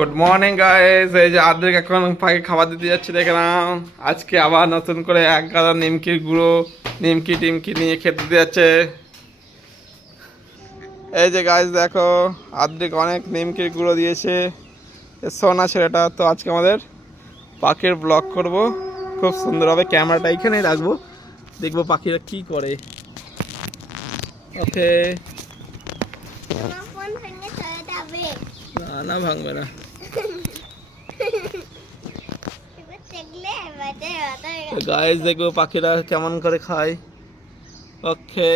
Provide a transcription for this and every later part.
Good morning guys, এই যে আদ্রিক এখন পাখি খাবার দিতে যাচ্ছে দেখলাম। আজকে আবার নতুন করে এক গাদা নিমকির গুঁড়ো নিমকি টিমকি নিয়ে খেতে দিতে যাচ্ছে। এই যে গাইস দেখো, আদ্রিক অনেক নিমকির গুঁড়ো দিয়েছে। সোনা ছেলেটা তো আজকে আমাদের পাখির ব্লগ করব, খুব সুন্দর হবে। ক্যামেরাটা এখানেই রাখবো, দেখবো পাখিরা কি করে। ওকে, না না ভাঙবে না। গাইস দেখবো পাখিরা কেমন করে খায়। ওকে,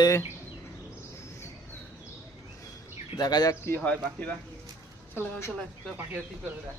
দেখা যাক কি হয় পাখিরা। চলে চলে পাখিরা কি করে দেখ।